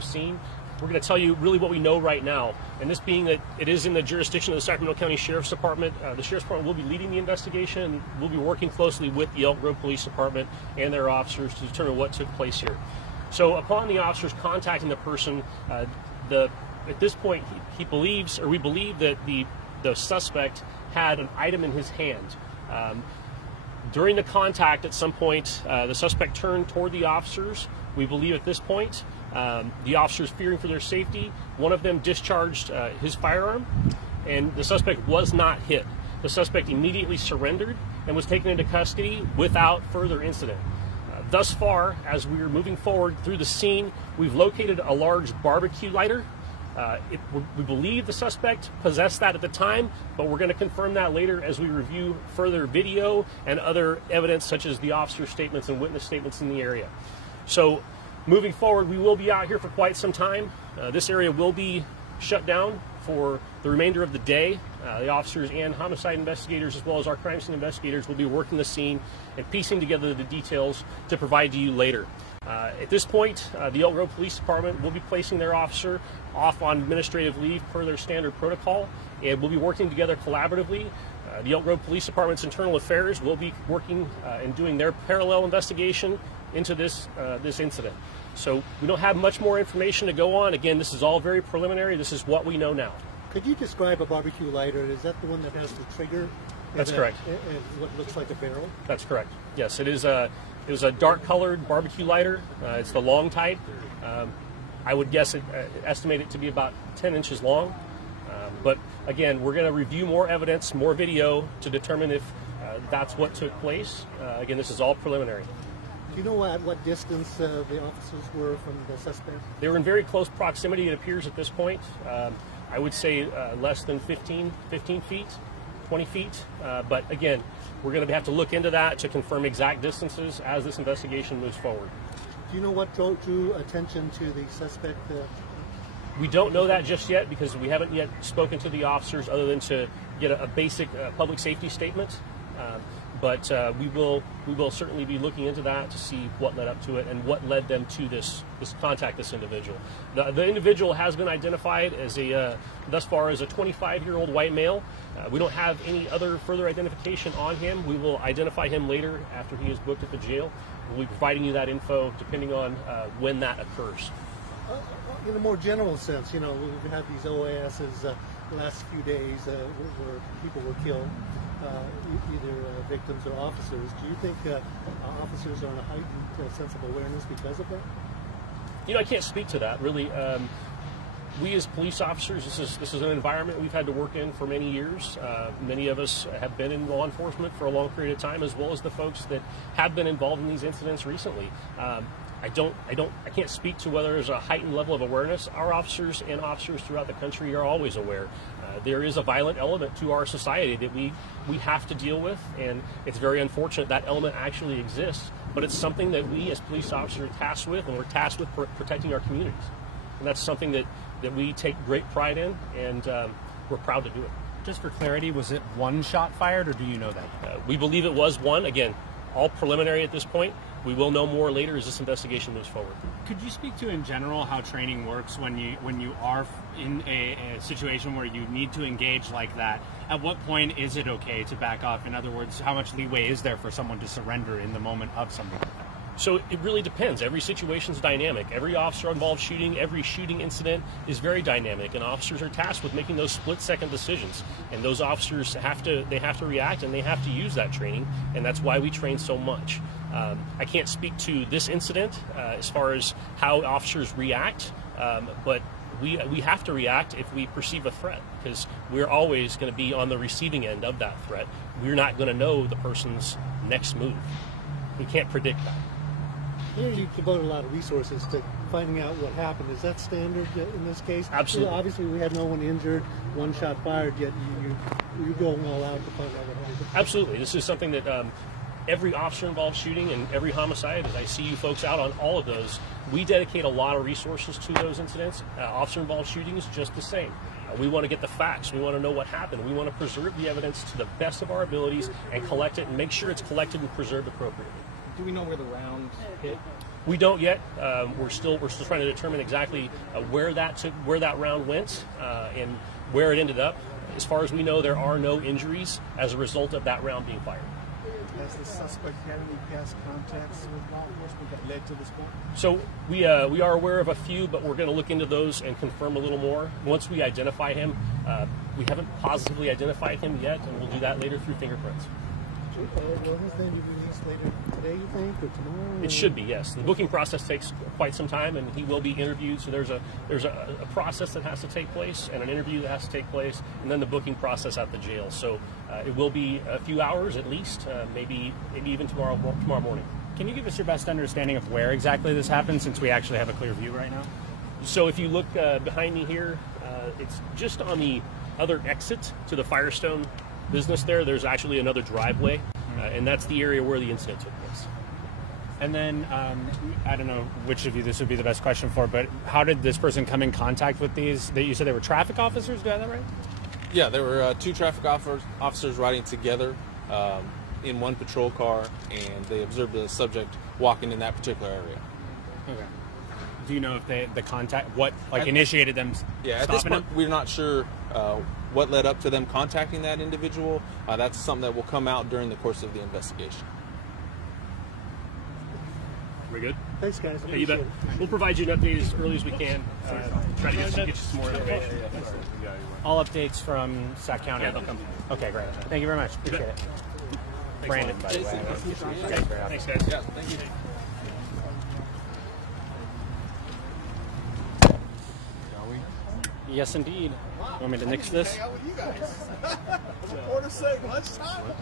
Scene. We're going to tell you really what we know right now, and this being that it is in the jurisdiction of the Sacramento County Sheriff's Department. The Sheriff's Department will be leading the investigation, and we'll be working closely with the Elk Grove Police Department and their officers to determine what took place here. So upon the officers contacting the person, at this point he believes, or we believe, that the suspect had an item in his hand. During the contact, at some point, the suspect turned toward the officers. We believe at this point, the officers, fearing for their safety, one of them discharged his firearm, and the suspect was not hit. The suspect immediately surrendered and was taken into custody without further incident. Thus far, as we are moving forward through the scene, we've located a large barbecue lighter. We believe the suspect possessed that at the time, but we're going to confirm that later as we review further video and other evidence such as the officer statements and witness statements in the area. So moving forward, we will be out here for quite some time. This area will be shut down for the remainder of the day. The officers and homicide investigators, as well as our crime scene investigators, will be working the scene and piecing together the details to provide to you later. At this point, the Elk Grove Police Department will be placing their officer off on administrative leave per their standard protocol, and we'll be working together collaboratively. The Elk Grove Police Department's internal affairs will be working and doing their parallel investigation into this incident. So we don't have much more information to go on. Again, this is all very preliminary. This is what we know now. Could you describe a barbecue lighter? Is that the one that has the trigger? That's correct. And what looks like a barrel? That's correct. Yes, it is. It was a dark-colored barbecue lighter. It's the long type. I would guess estimate it to be about 10 inches long. But again, we're going to review more evidence, more video, to determine if that's what took place. Again, this is all preliminary. Do you know at what distance the officers were from the suspect? They were in very close proximity, it appears, at this point. I would say less than 15 feet, 20 feet. But again, we're going to have to look into that to confirm exact distances as this investigation moves forward. Do you know what drew attention to the suspect? We don't know that just yet because we haven't yet spoken to the officers other than to get a basic public safety statement. But we will certainly be looking into that to see what led up to it and what led them to this contact this individual. The individual has been identified as thus far as a 25-year-old white male. We don't have any other further identification on him. We will identify him later after he is booked at the jail. We'll be providing you that info depending on when that occurs. In a more general sense, you know, we've had these OASs the last few days where people were killed. Either victims or officers. Do you think officers are on a heightened sense of awareness because of that? You know, I can't speak to that, really. We as police officers, this is an environment we've had to work in for many years. Many of us have been in law enforcement for a long period of time, as well as the folks that have been involved in these incidents recently. I can't speak to whether there's a heightened level of awareness. Our officers and officers throughout the country are always aware. There is a violent element to our society that we have to deal with, and it's very unfortunate that element actually exists, but it's something that we as police officers are tasked with, and we're tasked with protecting our communities. And that's something that we take great pride in, and we're proud to do it. Just for clarity, was it one shot fired, or do you know that? We believe it was one. Again, all preliminary at this point. We will know more later as this investigation moves forward. Could you speak to, in general, how training works when you are in a situation where you need to engage like that? At what point is it okay to back off? In other words, how much leeway is there for someone to surrender in the moment of something like that? So it really depends. Every situation is dynamic. Every officer involved shooting, every shooting incident is very dynamic, and officers are tasked with making those split-second decisions. And those officers have to react, and they have to use that training, and that's why we train so much. I can't speak to this incident as far as how officers react, but we have to react if we perceive a threat, because we're always going to be on the receiving end of that threat. We're not going to know the person's next move. We can't predict that. You devote a lot of resources to finding out what happened. Is that standard in this case? Absolutely. Well, obviously, we had no one injured, one shot fired, yet you're going all out to find out what happened. Absolutely. This is something that every officer involved shooting and every homicide, as I see you folks out on all of those, we dedicate a lot of resources to those incidents. Officer involved shooting is just the same. We want to get the facts. We want to know what happened. We want to preserve the evidence to the best of our abilities and collect it and make sure it's collected and preserved appropriately. Do we know where the round hit? We don't yet. We're still trying to determine exactly where that round went and where it ended up. As far as we know, there are no injuries as a result of that round being fired. Has the suspect had any past contacts with law enforcement that led to this point? So we are aware of a few, but we're going to look into those and confirm a little more. Once we identify him, we haven't positively identified him yet, and we'll do that later through fingerprints. Will his name be released later today, you think, or tomorrow? It should be, yes. The booking process takes quite some time, and he will be interviewed. So there's a process that has to take place, and an interview that has to take place, and then the booking process at the jail. So it will be a few hours at least, maybe even tomorrow morning. Can you give us your best understanding of where exactly this happened, since we actually have a clear view right now? So if you look behind me here, it's just on the other exit to the Firestone business there. There's actually another driveway, and that's the area where the incident took place. And then, I don't know which of you this would be the best question for, but how did this person come in contact with these? You said they were traffic officers, do I have that right? Yeah, there were two traffic officers riding together in one patrol car, and they observed the subject walking in that particular area. Okay. Do you know if initiated them? Yeah, at this point, we're not sure what led up to them contacting that individual. That's something that will come out during the course of the investigation. We good? Thanks, guys. Yeah, you bet. We'll provide you an update as early as we can. Try to get you some more information. All updates from Sac County? Yeah, they'll come. Okay, great. Thank you very much. Appreciate it. Brandon, by the way. Thanks, guys. Yeah, thank you. Yes, indeed. Want me to nix this? Reporter say lunchtime?